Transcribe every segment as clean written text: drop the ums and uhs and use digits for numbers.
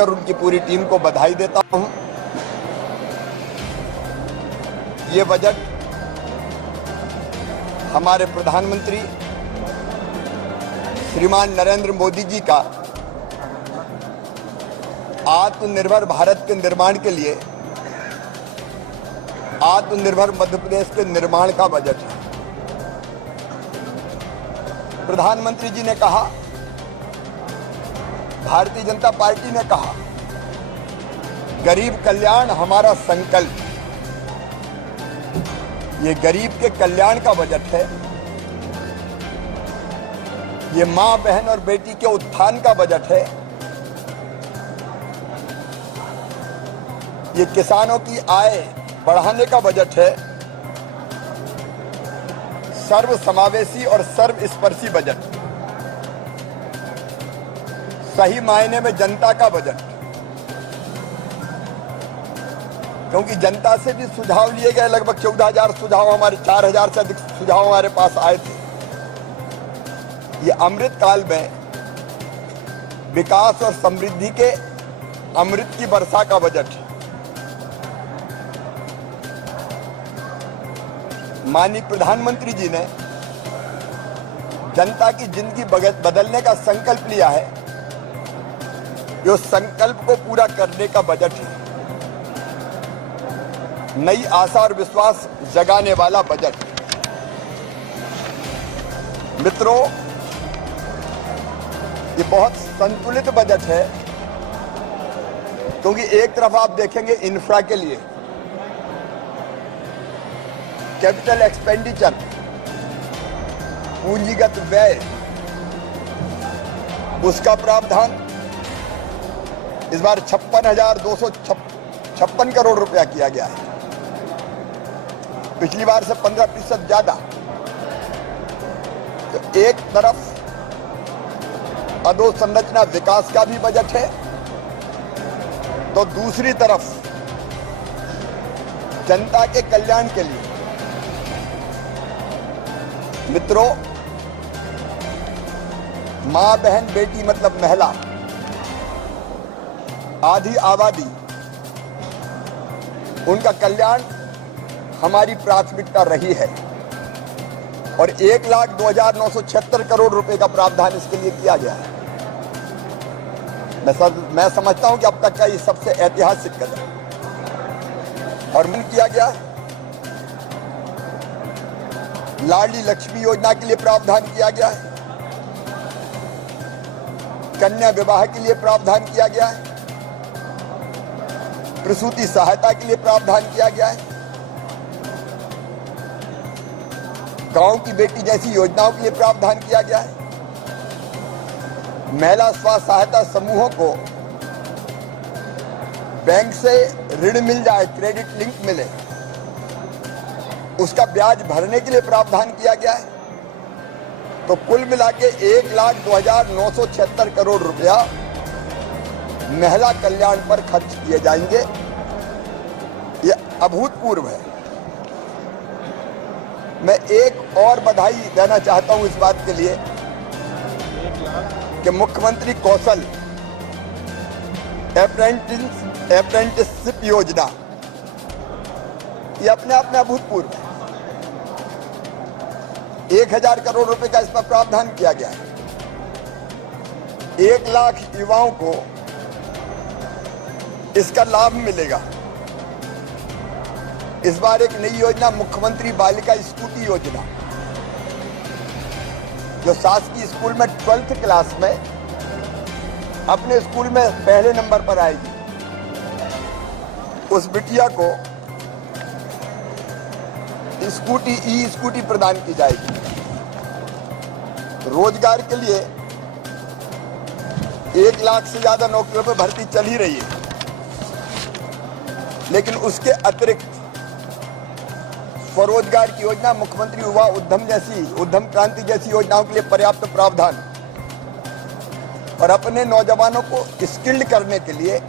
और उनकी पूरी टीम को बधाई देता हूं। ये बजट हमारे प्रधानमंत्री श्रीमान नरेंद्र मोदी जी का आत्मनिर्भर भारत के निर्माण के लिए, आत्मनिर्भर मध्य प्रदेश के निर्माण का बजट है। प्रधानमंत्री जी ने कहा, भारतीय जनता पार्टी ने कहा, गरीब कल्याण हमारा संकल्प। ये गरीब के कल्याण का बजट है। ये मां, बहन और बेटी के उत्थान का बजट है। ये किसानों की आय बढ़ाने का बजट है। सर्व समावेशी और सर्वस्पर्शी बजट, सही मायने में जनता का बजट। क्योंकि जनता से भी सुझाव लिए गए, लगभग 14,000 सुझाव, हमारे 4,000 से अधिक सुझाव हमारे पास आए थे। ये अमृत काल में विकास और समृद्धि के अमृत की वर्षा का बजट है। माननीय प्रधानमंत्री जी ने जनता की जिंदगी बदलने का संकल्प लिया है। जो संकल्प को पूरा करने का बजट है। नई आशा और विश्वास जगाने वाला बजट। मित्रों, ये बहुत संतुलित बजट है, क्योंकि एक तरफ आप देखेंगे इंफ्रा के लिए कैपिटल एक्सपेंडिचर, पूंजीगत व्यय, उसका प्रावधान इस बार 56,256 करोड़ रुपया किया गया है। पिछली बार से 15% ज्यादा। तो एक तरफ अधोसंरचना विकास का भी बजट है, तो दूसरी तरफ जनता के कल्याण के लिए। मित्रों, मां, बहन, बेटी मतलब महिला, आधी आबादी, उनका कल्याण हमारी प्राथमिकता रही है। और 1,02,976 करोड़ रुपए का प्रावधान इसके लिए किया गया है। मैं समझता हूं कि अब तक का ये सबसे ऐतिहासिक कदम और मन किया गया है। लाडली लक्ष्मी योजना के लिए प्रावधान किया गया है। कन्या विवाह के लिए प्रावधान किया गया है। प्रसूति सहायता के लिए प्रावधान किया गया है। गांव की बेटी जैसी योजनाओं के लिए प्रावधान किया गया है। महिला स्वास्थ्य सहायता समूहों को बैंक से ऋण मिल जाए, क्रेडिट लिंक मिले, उसका ब्याज भरने के लिए प्रावधान किया गया है। तो कुल मिला के 1,02,976 करोड़ रुपया महिला कल्याण पर खर्च किए जाएंगे। ये अभूतपूर्व है। मैं एक और बधाई देना चाहता हूं इस बात के लिए कि मुख्यमंत्री कौशल अप्रेंटिसशिप योजना, ये अपने आप में अभूतपूर्व है। 1,000 करोड़ रुपए का इसमें प्रावधान किया गया है। 1 लाख युवाओं को इसका लाभ मिलेगा। इस बार एक नई योजना, मुख्यमंत्री बालिका स्कूटी योजना, जो शासकीय स्कूल में 12th क्लास में अपने स्कूल में पहले नंबर पर आएगी, उस बिटिया को स्कूटी प्रदान की जाएगी। रोजगार के लिए 1 लाख से ज्यादा नौकरियों पर भर्ती चल ही रही है, लेकिन उसके अतिरिक्त स्वरोजगार की योजना, मुख्यमंत्री युवा उद्यम क्रांति जैसी योजनाओं के लिए पर्याप्त प्रावधान, और अपने नौजवानों को स्किल्ड करने के लिए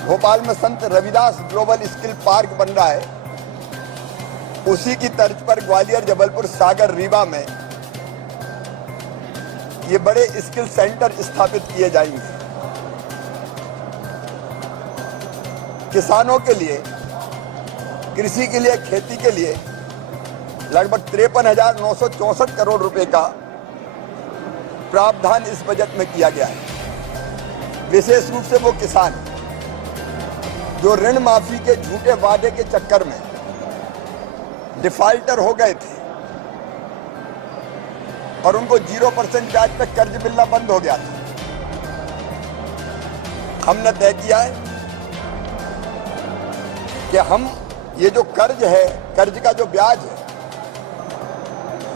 भोपाल में संत रविदास ग्लोबल स्किल पार्क बन रहा है। उसी की तर्ज पर ग्वालियर, जबलपुर, सागर, रीवा में ये बड़े स्किल सेंटर स्थापित किए जाएंगे। किसानों के लिए, कृषि के लिए, खेती के लिए लगभग 53,964 करोड़ रुपए का प्रावधान इस बजट में किया गया है। विशेष रूप से वो किसान जो ऋण माफी के झूठे वादे के चक्कर में डिफाल्टर हो गए थे और उनको 0% ब्याज पर कर्ज मिलना बंद हो गया था, हमने तय किया है कि हम ये जो कर्ज है, कर्ज का जो ब्याज है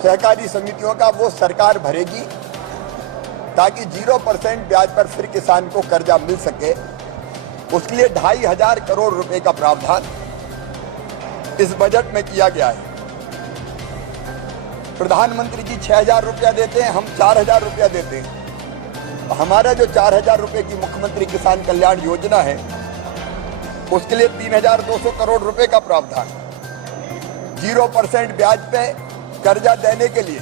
सहकारी समितियों का, वो सरकार भरेगी ताकि 0% ब्याज पर फिर किसान को कर्जा मिल सके। उसके लिए 2,500 करोड़ रुपए का प्रावधान इस बजट में किया गया है। प्रधानमंत्री जी 6,000 रुपया देते हैं, हम 4,000 रुपया देते हैं। हमारा जो 4,000 रुपए की मुख्यमंत्री किसान कल्याण योजना है उसके लिए 3,200 करोड़ रुपए का प्रावधान, 0% ब्याज पे कर्जा देने के लिए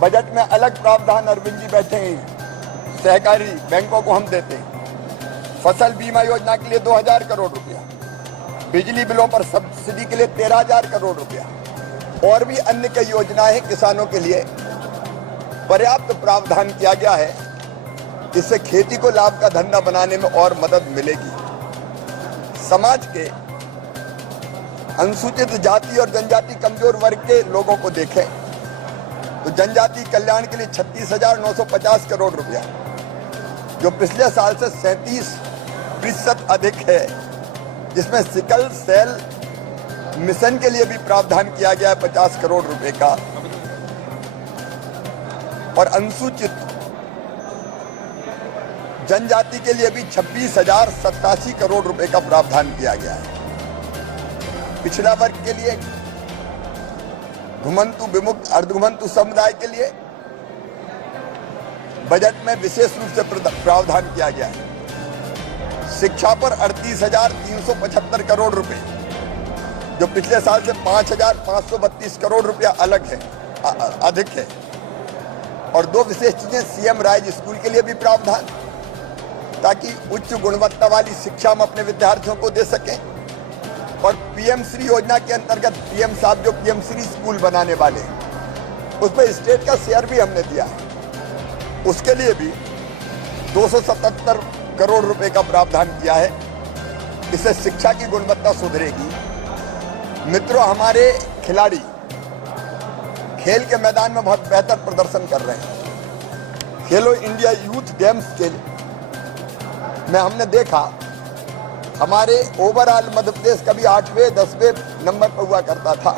बजट में अलग प्रावधान। अरविंद जी बैठे हैं, सहकारी बैंकों को हम देते हैं। फसल बीमा योजना के लिए 2,000 करोड़ रुपया, बिजली बिलों पर सब्सिडी के लिए 13,000 करोड़ रुपया और भी अन्य कई योजनाएं किसानों के लिए पर्याप्त प्रावधान किया गया है। इससे खेती को लाभ का धंधा बनाने में और मदद मिलेगी। समाज के अनुसूचित जाति और जनजाति कमजोर वर्ग के लोगों को देखें तो जनजाति कल्याण के लिए 36,950 करोड़ रुपया, जो पिछले साल से 37% अधिक है, जिसमें सिकल सेल मिशन के लिए भी प्रावधान किया गया है 50 करोड़ रुपए का और अनुसूचित जनजाति के लिए भी 26,087 करोड़ रुपए का प्रावधान किया गया है। पिछड़ा वर्ग के लिए, घुमंतु विमुक्त अर्धघुमंतु समुदाय के लिए बजट में विशेष रूप से प्रावधान किया गया है। शिक्षा पर 38,375 करोड़ रुपए, जो पिछले साल से 5,532 करोड़ रुपया अलग है, अधिक है। और दो विशेष चीजें, सीएम राइज स्कूल के लिए भी प्रावधान ताकि उच्च गुणवत्ता वाली शिक्षा हम अपने विद्यार्थियों को दे सकें। और पीएम श्री योजना के अंतर्गत पीएम साहब जो पीएम श्री स्कूल बनाने वाले हैं उस पर स्टेट का शेयर भी हमने दिया है, उसके लिए भी 277 करोड़ रुपए का प्रावधान किया है। इससे शिक्षा की गुणवत्ता सुधरेगी। मित्रों, हमारे खिलाड़ी खेल के मैदान में बहुत बेहतर प्रदर्शन कर रहे हैं। खेलो इंडिया यूथ गेम्स के में हमने देखा हमारे ओवरऑल मध्य प्रदेश कभी 8वें 10वें नंबर पर हुआ करता था,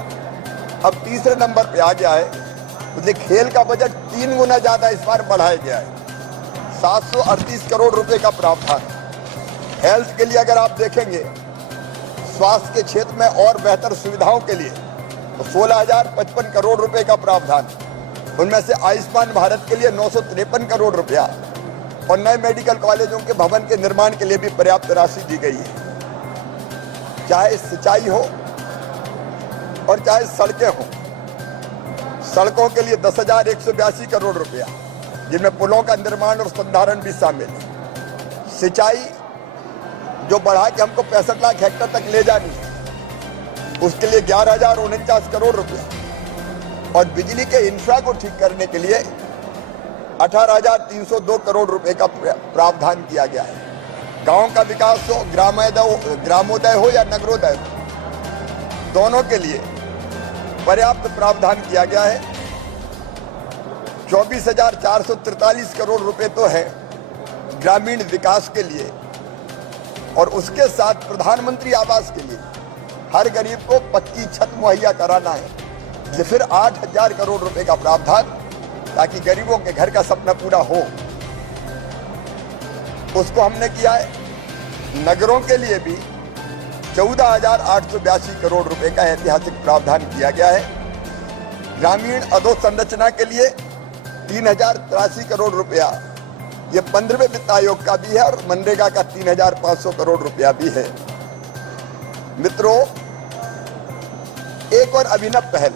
अब तीसरे नंबर पे आ गया है। मतलब खेल का बजट 3 गुना ज्यादा इस बार बढ़ाया गया है। 738 करोड़ रुपए का प्रावधान। हेल्थ के लिए अगर आप देखेंगे, स्वास्थ्य के क्षेत्र में और बेहतर सुविधाओं के लिए तो 16,055 करोड़ रुपए का प्रावधान। उनमें से आयुष्मान भारत के लिए 953 करोड़ रुपया और नए मेडिकल कॉलेजों के भवन के निर्माण के लिए भी पर्याप्त राशि दी गई है। चाहे सिंचाई हो और चाहे सड़कें हो, सड़कों के लिए 10,182 करोड़ रुपया, जिनमें पुलों का निर्माण और संधारण भी शामिल है। सिंचाई जो बढ़ा के हमको 65 लाख हेक्टेयर तक ले जानी है, उसके लिए 11,049 करोड़ रुपया और बिजली के इंफ्रा को ठीक करने के लिए 18,302 करोड़ रुपए का प्रावधान किया गया है। गांव का विकास हो, ग्रामोदय हो या नगरोदय हो, दोनों के लिए पर्याप्त प्रावधान किया गया है। 24,443 करोड़ रुपए तो है ग्रामीण विकास के लिए और उसके साथ प्रधानमंत्री आवास के लिए हर गरीब को पक्की छत मुहैया कराना है। ये फिर 8,000 करोड़ रुपए का प्रावधान ताकि गरीबों के घर का सपना पूरा हो, उसको हमने किया है। नगरों के लिए भी 14,882 करोड़ रुपए का ऐतिहासिक प्रावधान किया गया है। ग्रामीण अधोसंरचना के लिए 3,083 करोड़ रुपया, ये 15वें वित्त आयोग का भी है और मनरेगा का 3,500 करोड़ रुपया भी है। मित्रों, एक और अभिनव पहल,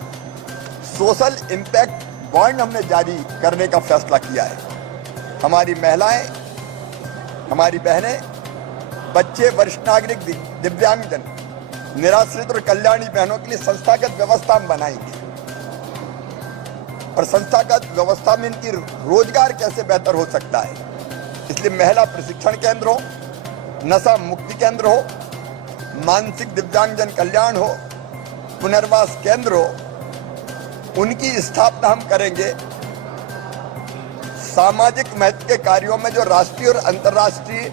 सोशल इम्पैक्ट बॉन्ड हमने जारी करने का फैसला किया है। हमारी महिलाएं, हमारी बहनें बच्चे, वरिष्ठ नागरिक, दिव्यांगजन, निराश्रित और कल्याणी बहनों के लिए संस्थागत व्यवस्था हम बनाएंगे। और संस्थागत व्यवस्था में इनकी रोजगार कैसे बेहतर हो सकता है, इसलिए महिला प्रशिक्षण केंद्र हो, नशा मुक्ति केंद्र हो, मानसिक दिव्यांगजन कल्याण हो, पुनर्वास केंद्र हो, उनकी स्थापना हम करेंगे। सामाजिक महत्व के कार्यों में जो राष्ट्रीय और अंतर्राष्ट्रीय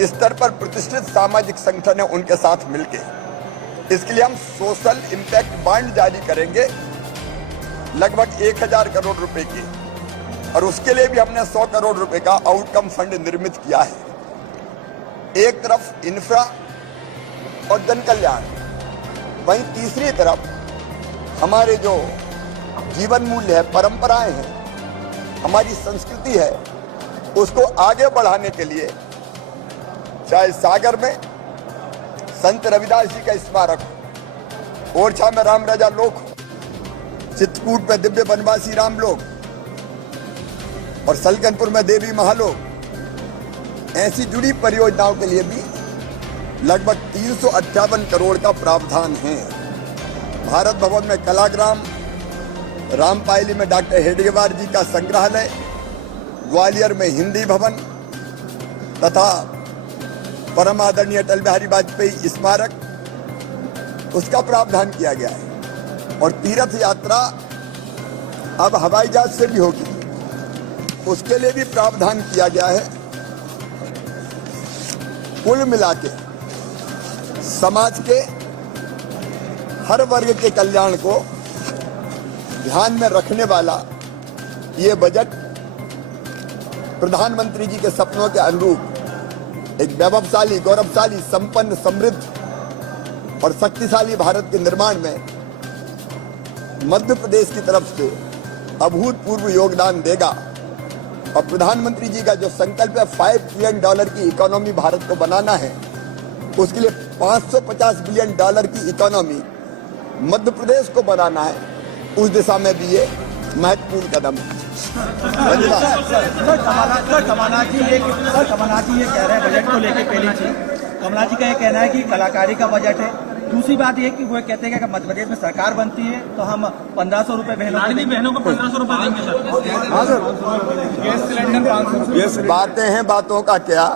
स्तर पर प्रतिष्ठित सामाजिक संगठन है उनके साथ मिलके, इसके लिए हम सोशल इम्पैक्ट बॉन्ड जारी करेंगे लगभग 1000 करोड़ रुपए की, और उसके लिए भी हमने 100 करोड़ रुपए का आउटकम फंड निर्मित किया है। एक तरफ इंफ्रा और जन कल्याण, वहीं तीसरी तरफ हमारे जो जीवन मूल्य है, परंपराएं हैं, हमारी संस्कृति है, उसको आगे बढ़ाने के लिए चाहे सागर में संत रविदास जी का स्मारक हो, ओरछा में राम राजा लोक हो, चित्रकूट में दिव्य वनवासी राम लोक और सलकनपुर में देवी महालोक, ऐसी जुड़ी परियोजनाओं के लिए भी लगभग 358 करोड़ का प्रावधान है। भारत भवन में कलाग्राम, रामपायली में डॉक्टर हेडगेवार जी का संग्रहालय, ग्वालियर में हिंदी भवन तथा परम आदरणीय अटल बिहारी वाजपेयी स्मारक, उसका प्रावधान किया गया है। और तीर्थ यात्रा अब हवाई जहाज से भी होगी, उसके लिए भी प्रावधान किया गया है। कुल मिलाके समाज के हर वर्ग के कल्याण को ध्यान में रखने वाला ये बजट प्रधानमंत्री जी के सपनों के अनुरूप एक वैभवशाली, गौरवशाली, संपन्न, समृद्ध और शक्तिशाली भारत के निर्माण में मध्य प्रदेश की तरफ से अभूतपूर्व योगदान देगा। और प्रधानमंत्री जी का जो संकल्प है $5 ट्रिलियन की इकोनॉमी भारत को बनाना है, उसके लिए $550 बिलियन की इकोनॉमी मध्य प्रदेश को बनाना है, उस दिशा में भी ये महत्वपूर्ण कदम है। कमलनाथ जी ये कह रहे हैं बजट को लेकर, पहली चीज कमलनाथ जी का ये कहना है कि कलाकारी का बजट है। दूसरी बात ये कि वो कहते हैं कि अगर मध्य प्रदेश में सरकार बनती है तो हम 1500 रुपए बहनों को 1500 रुपए देंगे सर। हाँ सर, गैस सिलेंडर बातें हैं, बातों का क्या।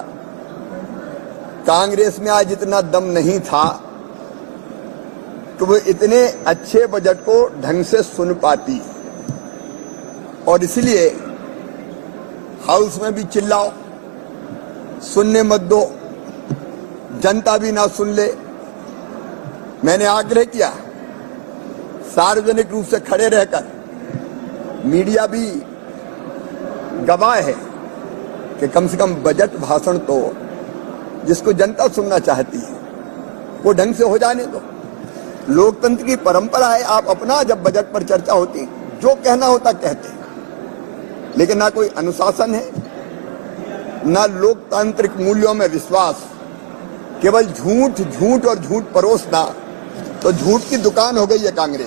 कांग्रेस में आज इतना दम नहीं था कि वो इतने अच्छे बजट को ढंग से सुन पाती, और इसलिए हाउस में भी चिल्लाओ, सुनने मत दो, जनता भी ना सुन ले। मैंने आग्रह किया सार्वजनिक रूप से खड़े रहकर, मीडिया भी गवाह है कि कम से कम बजट भाषण तो जिसको जनता सुनना चाहती है वो ढंग से हो जाने दो। लोकतंत्र की परंपरा है, आप अपना जब बजट पर चर्चा होती जो कहना होता कहते, लेकिन ना कोई अनुशासन है, ना लोकतांत्रिक मूल्यों में विश्वास, केवल झूठ झूठ और झूठ परोसना। तो झूठ की दुकान हो गई है कांग्रेस।